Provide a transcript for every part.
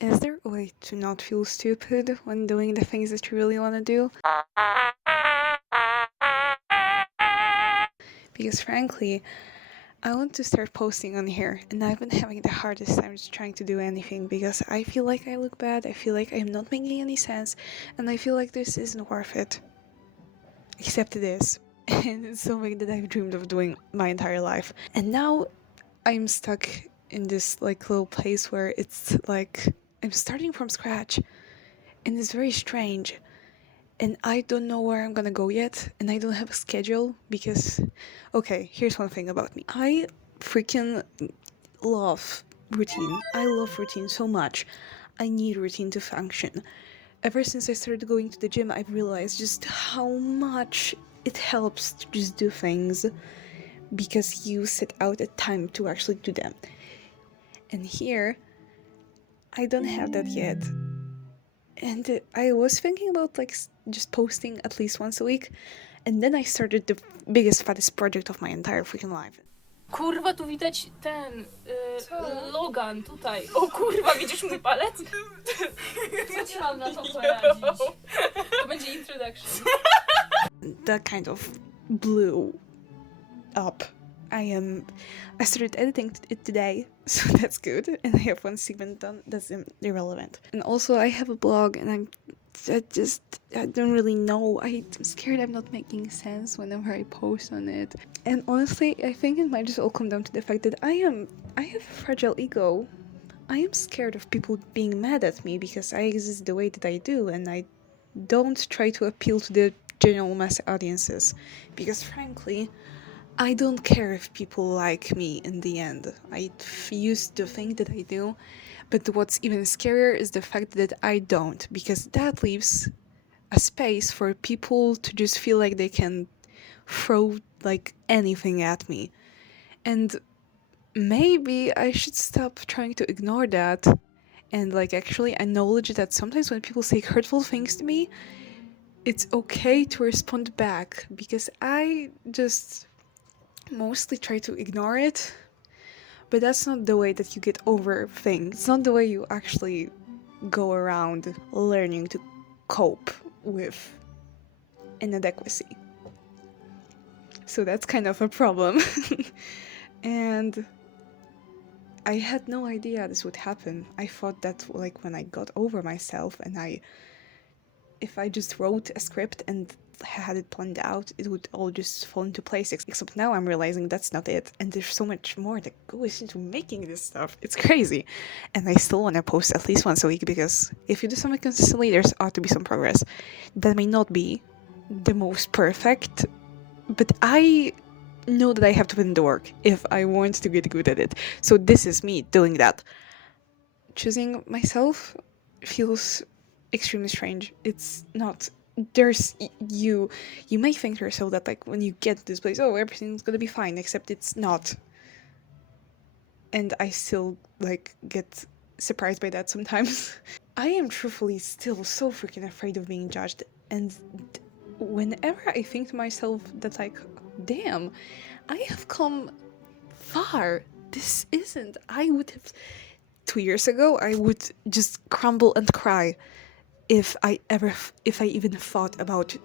Is there a way to not feel stupid when doing the things that you really want to do? Because frankly, I want to start posting on here, and I've been having the hardest time just trying to do anything because I feel like I look bad, I feel like I'm not making any sense, and I feel like this isn't worth it. Except it is. And it's something that I've dreamed of doing my entire life. And now I'm stuck in this little place where it's like I'm starting from scratch, and it's very strange. And I don't know where I'm gonna go yet, and I don't have a schedule because, okay, here's one thing about me. I freaking love routine. I love routine so much. I need routine to function. Ever since I started going to the gym, I've realized just how much it helps to just do things because you set out a time to actually do them. And here, I don't have that yet. And I was thinking about just posting at least once a week, and then I started the biggest, fattest project of my entire freaking life. Kurwa, tu widać ten Logan tutaj. O kurwa, widzisz mój palec? Co ci mam na to poradzić? To będzie introduction. That kind of blew up. I started editing it today, so that's good, and I have one segment done that's irrelevant. And also I have a blog, and I don't really know. I'm scared I'm not making sense whenever I post on it. And honestly, I think it might just all come down to the fact that I have a fragile ego. I am scared of people being mad at me because I exist the way that I do, and I don't try to appeal to the general mass audiences. Because frankly, I don't care if people like me in the end. I used to think that I do, but what's even scarier is the fact that I don't, because that leaves a space for people to just feel like they can throw anything at me. And maybe I should stop trying to ignore that and actually acknowledge that sometimes when people say hurtful things to me, it's okay to respond back, because I just mostly try to ignore it, but that's not the way that you get over things. It's not the way you actually go around learning to cope with inadequacy. So that's kind of a problem. And I had no idea this would happen. I thought that when I got over myself and if I just wrote a script and had it planned out, it would all just fall into place. Except now I'm realizing that's not it, and there's so much more that goes into making this stuff. It's crazy. And I still want to post at least once a week, because if you do something consistently, there's ought to be some progress. That may not be the most perfect, but I know that I have to put in the work if I want to get good at it. So this is me doing that. Choosing myself feels extremely strange. It's not. There's you may think to yourself that when you get to this place, oh, everything's gonna be fine, except it's not. And I still get surprised by that sometimes. I am truthfully still so freaking afraid of being judged, and whenever I think to myself that damn, I have come far. This isn't. I would have 2 years ago, I would just crumble and cry if I even thought about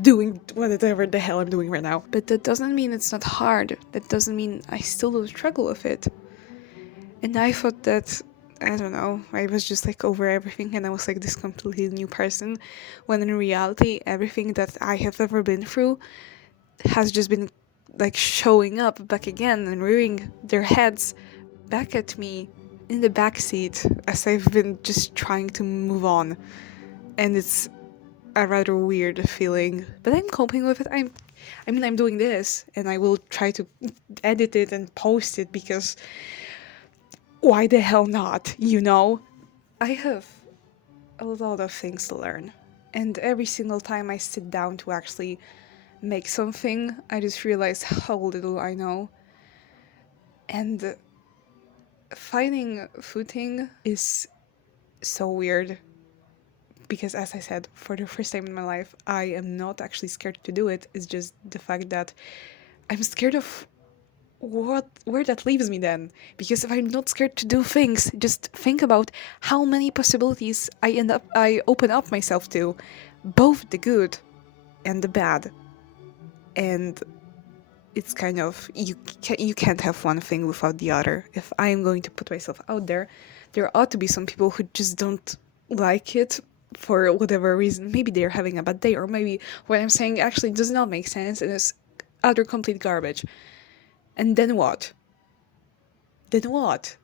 doing whatever the hell I'm doing right now. But that doesn't mean it's not hard. That doesn't mean I still don't struggle with it. And I thought that, I don't know, I was just over everything and I was this completely new person, when in reality, everything that I have ever been through has just been showing up back again and rearing their heads back at me in the backseat as I've been just trying to move on. And it's a rather weird feeling, but I'm coping with it. I'm doing this, and I will try to edit it and post it, because why the hell not, I have a lot of things to learn, and every single time I sit down to actually make something, I just realize how little I know. And finding footing is so weird, because as I said, for the first time in my life, I am not actually scared to do it. It's just the fact that I'm scared of where that leaves me then. Because if I'm not scared to do things, just think about how many possibilities I open up myself to, both the good and the bad. And it's kind of, you can't have one thing without the other. If I am going to put myself out there, there ought to be some people who just don't like it for whatever reason. Maybe they're having a bad day, or maybe what I'm saying actually does not make sense and is utter complete garbage. And then what? Then what?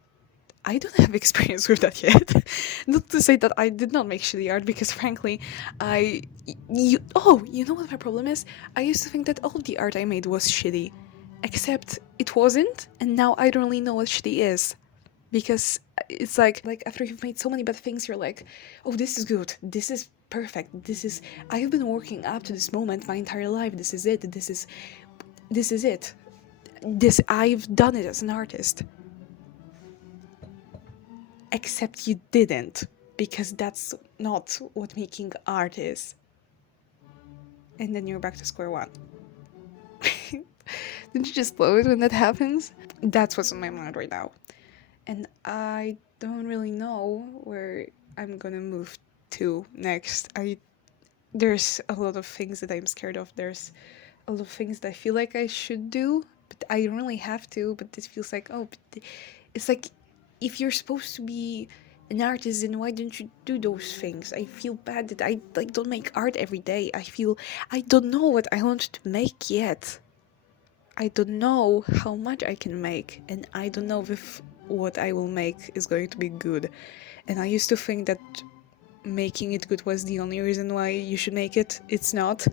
I don't have experience with that yet. Not to say that I did not make shitty art, because frankly, you know what my problem is? I used to think that all of the art I made was shitty. Except it wasn't, and now I don't really know what shitty is. Because it's like after you've made so many bad things, you're like, oh, this is good, this is perfect, I've been working up to this moment my entire life, this is it, I've done it as an artist. Except you didn't, because that's not what making art is. And then you're back to square one. Didn't you just love it when that happens? That's what's on my mind right now. And I don't really know where I'm gonna move to next. There's a lot of things that I'm scared of. There's a lot of things that I feel like I should do, but I don't really have to. But this feels like, it's like, if you're supposed to be an artist, then why don't you do those things? I feel bad that I don't make art every day. I don't know what I want to make yet. I don't know how much I can make, and I don't know if what I will make is going to be good. And I used to think that making it good was the only reason why you should make it. It's not.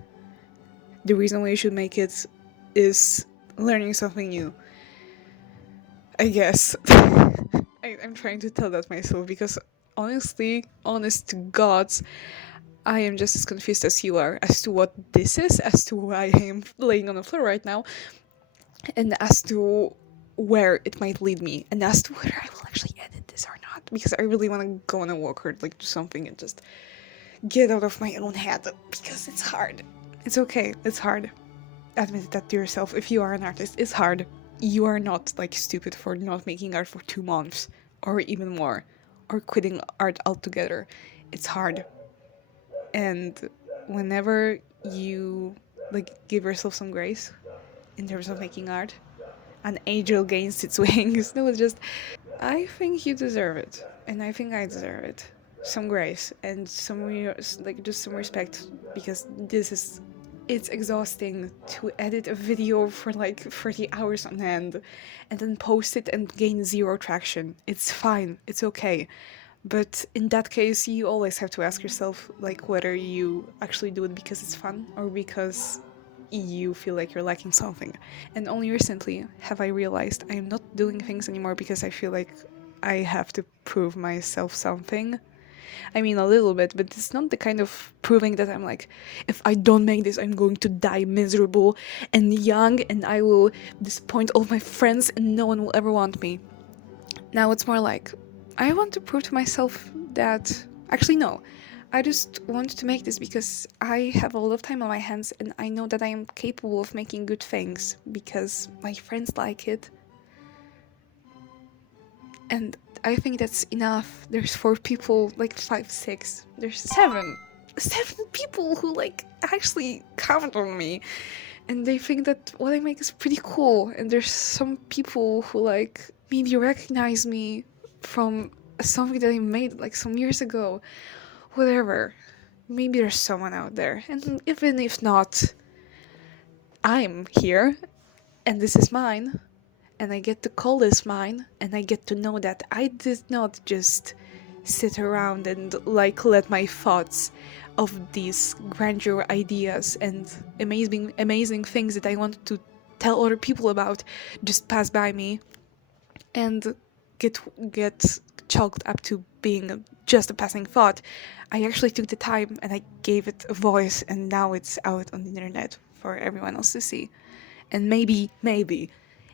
The reason why you should make it is learning something new, I guess. I'm trying to tell that myself, because honest to gods, I am just as confused as you are as to what this is, as to why I am laying on the floor right now, and as to where it might lead me, and as to whether I will actually edit this or not, because I really want to go on a walk or do something and just get out of my own head, because it's hard. It's okay, it's hard. Admit that to yourself. If you are an artist, it's hard. You are not stupid for not making art for 2 months or even more, or quitting art altogether. It's hard. And whenever you give yourself some grace in terms of making art, an angel gains its wings. No, it's just, I think you deserve it, and I think I deserve it. Some grace and just some respect, because it's exhausting to edit a video for 30 hours on end and then post it and gain 0 traction. It's fine, it's okay. But in that case, you always have to ask yourself whether you actually do it because it's fun or because you feel like you're lacking something. And only recently have I realized I'm not doing things anymore because I feel like I have to prove myself something. I mean, a little bit, but it's not the kind of proving that I'm like, if I don't make this, I'm going to die miserable and young, and I will disappoint all my friends and no one will ever want me. Now it's more like, I want to prove to myself that, actually no, I just want to make this because I have a lot of time on my hands and I know that I am capable of making good things because my friends like it. And I think that's enough. There's 4 people, 5, 6. There's 7 people who actually comment on me, and they think that what I make is pretty cool. And there's some people who maybe recognize me from something that I made some years ago. Whatever. Maybe there's someone out there, and even if not, I'm here, and this is mine. And I get to call this mine, and I get to know that I did not just sit around and let my thoughts of these grandeur ideas and amazing things that I want to tell other people about just pass by me and get chalked up to being just a passing thought. I actually took the time and I gave it a voice, and now it's out on the internet for everyone else to see. And maybe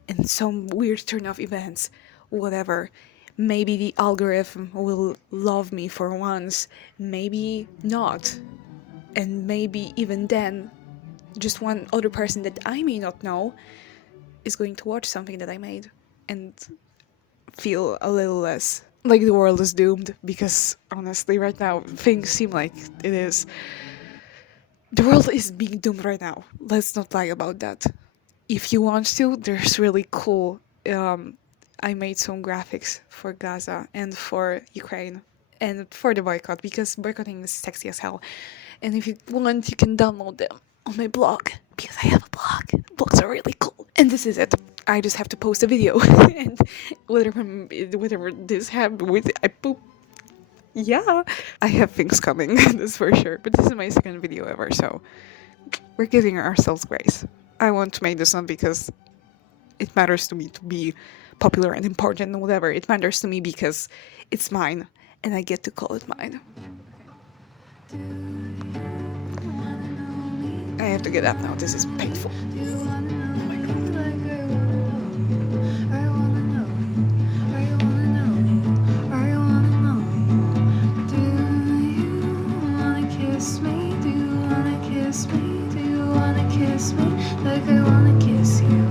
in some weird turn of events, whatever, maybe the algorithm will love me for once, maybe not. And maybe even then, just one other person that I may not know is going to watch something that I made and feel a little less like the world is doomed, because honestly right now things seem like it is. The world is being doomed right now. Let's not lie about that. If you want to, there's really cool I made some graphics for Gaza and for Ukraine and for the boycott, because boycotting is sexy as hell. And if you want, you can download them on my blog, because I have a blog. Blogs are really cool. And this is it. I just have to post a video, and whatever this happened with, I poop. Yeah, I have things coming, that's for sure. But this is my second video ever, so we're giving ourselves grace. I want to make this not because it matters to me to be popular and important and whatever. It matters to me because it's mine, and I get to call it mine. I have to get up now. This is painful. Kiss me like I wanna kiss you.